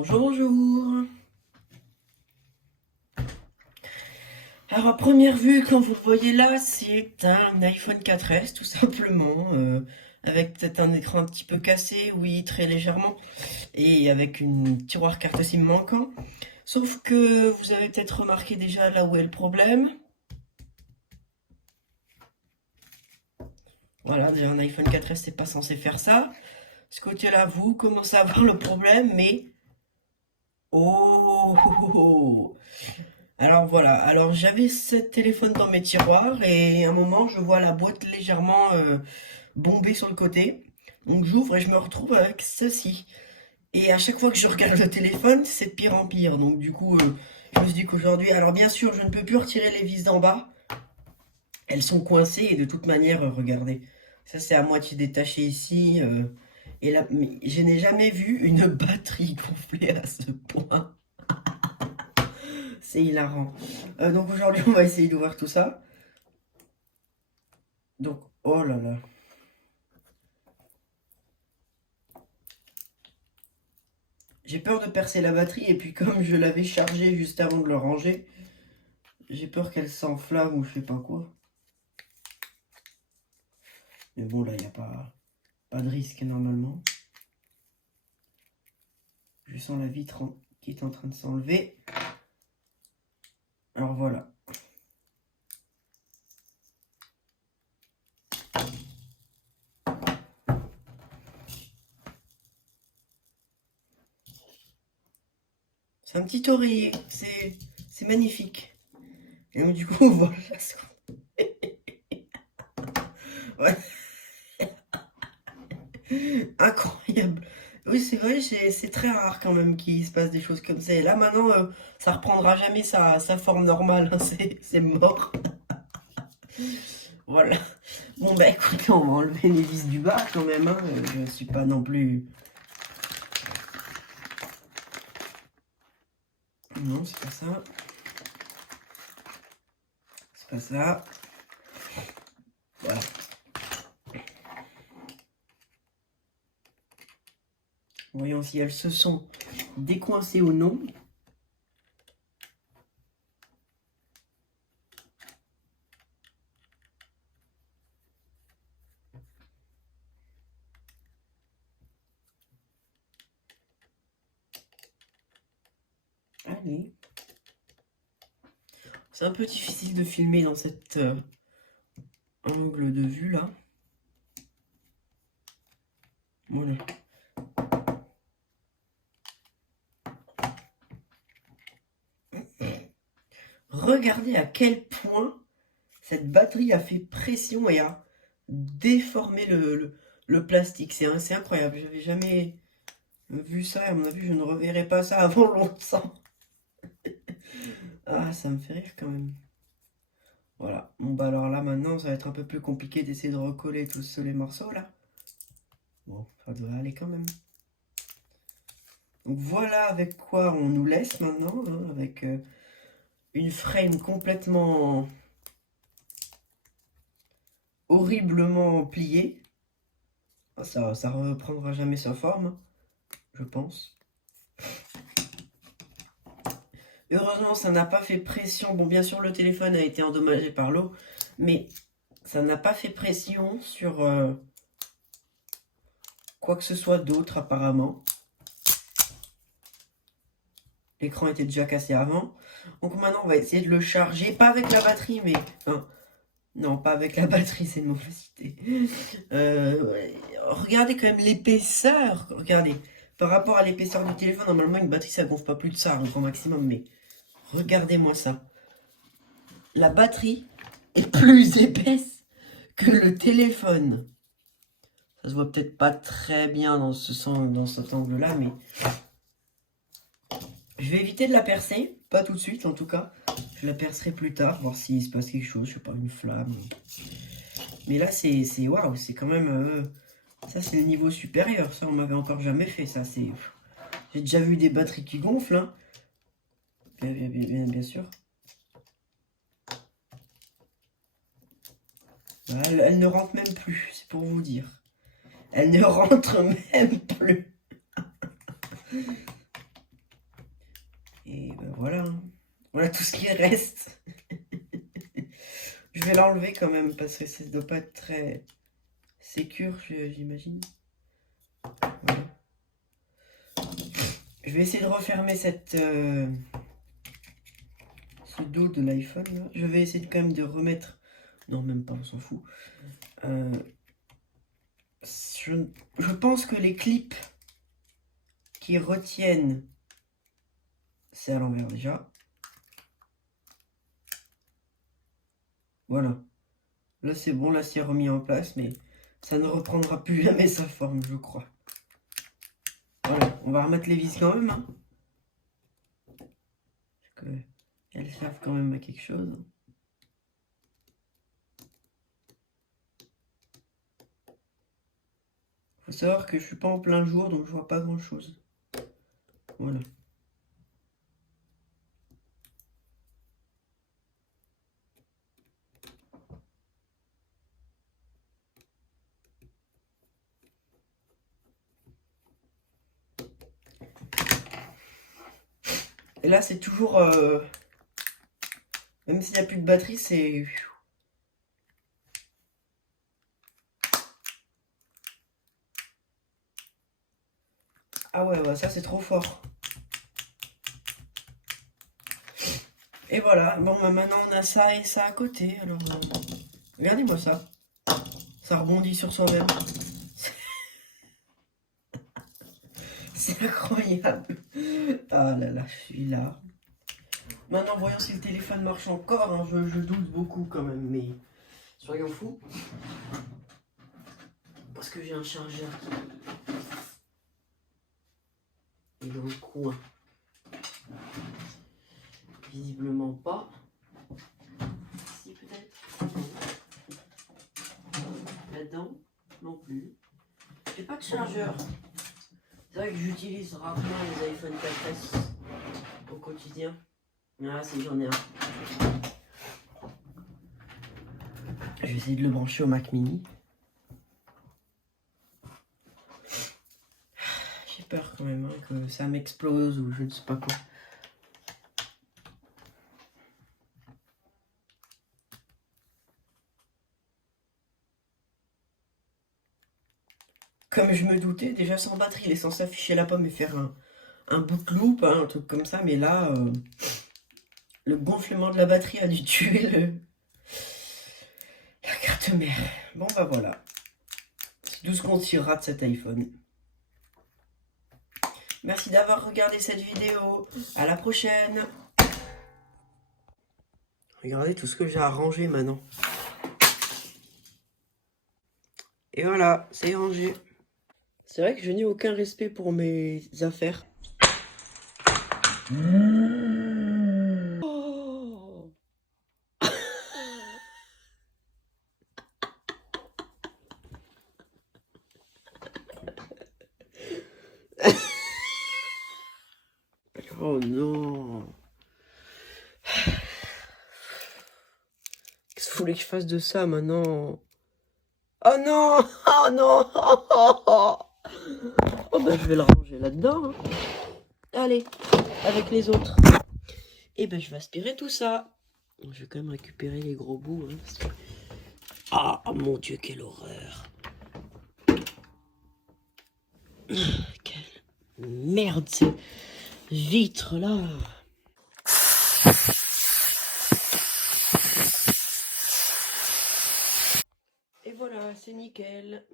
Bonjour, bonjour. Alors, à première vue, comme vous le voyez là, c'est un iPhone 4S, tout simplement, avec peut-être un écran un petit peu cassé, oui, très légèrement, et avec une tiroir carte SIM manquant. Sauf que vous avez peut-être remarqué déjà là où est le problème. Voilà, déjà un iPhone 4S, c'est pas censé faire ça. Ce côté-là, vous commencez à voir le problème, mais... Oh, oh, oh, oh. Alors voilà, alors j'avais ce téléphone dans mes tiroirs et à un moment je vois la boîte légèrement bombée sur le côté. Donc j'ouvre et je me retrouve avec ceci. Et à chaque fois que je regarde le téléphone, c'est de pire en pire. Donc du coup, je me suis dit qu'aujourd'hui, alors bien sûr, je ne peux plus retirer les vis d'en bas. Elles sont coincées et de toute manière, regardez, ça c'est à moitié détaché ici. Et là, mais je n'ai jamais vu une batterie gonflée à ce point. C'est hilarant. Donc aujourd'hui, on va essayer d'ouvrir tout ça. Donc, oh là là. J'ai peur de percer la batterie et puis comme je l'avais chargée juste avant de le ranger, j'ai peur qu'elle s'enflamme ou je sais pas quoi. Mais bon, là, il n'y a pas de risque normalement. Je sens la vitre qui est en train de s'enlever. Alors voilà. C'est un petit oreiller, c'est magnifique. Et donc du coup, voilà. Ouais, incroyable. Oui, c'est vrai, c'est très rare quand même qu'il se passe des choses comme ça. Et là maintenant, ça reprendra jamais sa forme normale, hein, c'est mort. Voilà. Bon bah écoutez, on va enlever les vis du bas quand même, hein. Je suis pas non plus... Non, c'est pas ça. C'est pas ça. Voilà. Voyons si elles se sont décoincées ou non. Allez. C'est un peu difficile de filmer dans cet angle de vue là. Voilà. Regardez à quel point cette batterie a fait pression et a déformé le plastique. C'est incroyable. J'avais jamais vu ça et à mon avis, je ne reverrai pas ça avant longtemps. Ah, ça me fait rire quand même. Voilà. Bon, bah alors là, maintenant, ça va être un peu plus compliqué d'essayer de recoller tous les morceaux là. Bon, ça devrait aller quand même. Donc voilà avec quoi on nous laisse maintenant, hein, avec une frame complètement horriblement pliée. Ça reprendra jamais sa forme, je pense. Heureusement, ça n'a pas fait pression. Bon, bien sûr, le téléphone a été endommagé par l'eau, mais ça n'a pas fait pression sur quoi que ce soit d'autre, apparemment. L'écran était déjà cassé avant. Donc maintenant, on va essayer de le charger. Pas avec la batterie, mais... Enfin, non, pas avec la batterie, c'est une mauvaise idée. Ouais. Regardez quand même l'épaisseur. Regardez. Par rapport à l'épaisseur du téléphone, normalement, une batterie, ça gonfle pas plus de ça, au grand maximum. Mais regardez-moi ça. La batterie est plus épaisse que le téléphone. Ça se voit peut-être pas très bien dans cet angle-là, mais... Je vais éviter de la percer. Pas tout de suite, en tout cas. Je la percerai plus tard, voir s'il se passe quelque chose. Je sais pas, une flamme. Mais là, c'est waouh, c'est quand même... ça, c'est le niveau supérieur. Ça, on m'avait encore jamais fait. Ça, c'est... J'ai déjà vu des batteries qui gonflent, hein. Bien sûr. Elle ne rentre même plus, c'est pour vous dire. Elle ne rentre même plus. Et ben voilà, hein. Voilà tout ce qui reste. Je vais l'enlever quand même parce que ça doit pas être très sécure, j'imagine. Voilà. Je vais essayer de refermer ce dos de l'iPhone là. Je vais essayer quand même de remettre. Non, même pas, on s'en fout. Je pense que les clips qui retiennent, c'est à l'envers déjà. Voilà. Là c'est bon, là c'est remis en place, mais ça ne reprendra plus jamais sa forme, je crois. Voilà, on va remettre les vis quand même, hein. Parce qu'elles servent quand même à quelque chose. Faut savoir que je suis pas en plein jour, donc je vois pas grand chose. Voilà. Et là c'est toujours... même s'il n'y a plus de batterie, c'est... Ah ouais, ouais, ça c'est trop fort. Et voilà, bon bah maintenant on a ça et ça à côté, alors... regardez-moi ça. Ça rebondit sur soi-même. C'est incroyable. Ah là là, je suis là. Maintenant, voyons si le téléphone marche encore, hein. Je doute beaucoup quand même, mais soyons fous. Parce que j'ai un chargeur qui est dans le coin. Visiblement pas. Si peut-être. Là-dedans, non plus. J'ai pas de chargeur. C'est vrai que j'utilise rarement les iPhone 4S au quotidien. Ah si, j'en ai un. Je vais essayer de le brancher au Mac Mini. J'ai peur quand même, hein, que ça m'explose ou je ne sais pas quoi. Comme je me doutais, déjà sans batterie, il est censé afficher la pomme et faire un bout de loop, hein, un truc comme ça, mais là, le gonflement de la batterie a dû tuer la carte mère. Bon bah voilà, c'est tout ce qu'on tirera de cet iPhone. Merci d'avoir regardé cette vidéo, à la prochaine. Regardez tout ce que j'ai arrangé maintenant. Et voilà, c'est rangé. C'est vrai que je n'ai aucun respect pour mes affaires. Oh. Oh non. Qu'est-ce que vous voulez que je fasse de ça maintenant? Oh non. Oh non. Oh bah je vais le ranger là-dedans, hein. Allez, avec les autres. Et ben je vais aspirer tout ça. Je vais quand même récupérer les gros bouts, hein, parce que... Ah mon Dieu, quelle horreur. Quelle merde, ces vitres là. Et voilà, c'est nickel.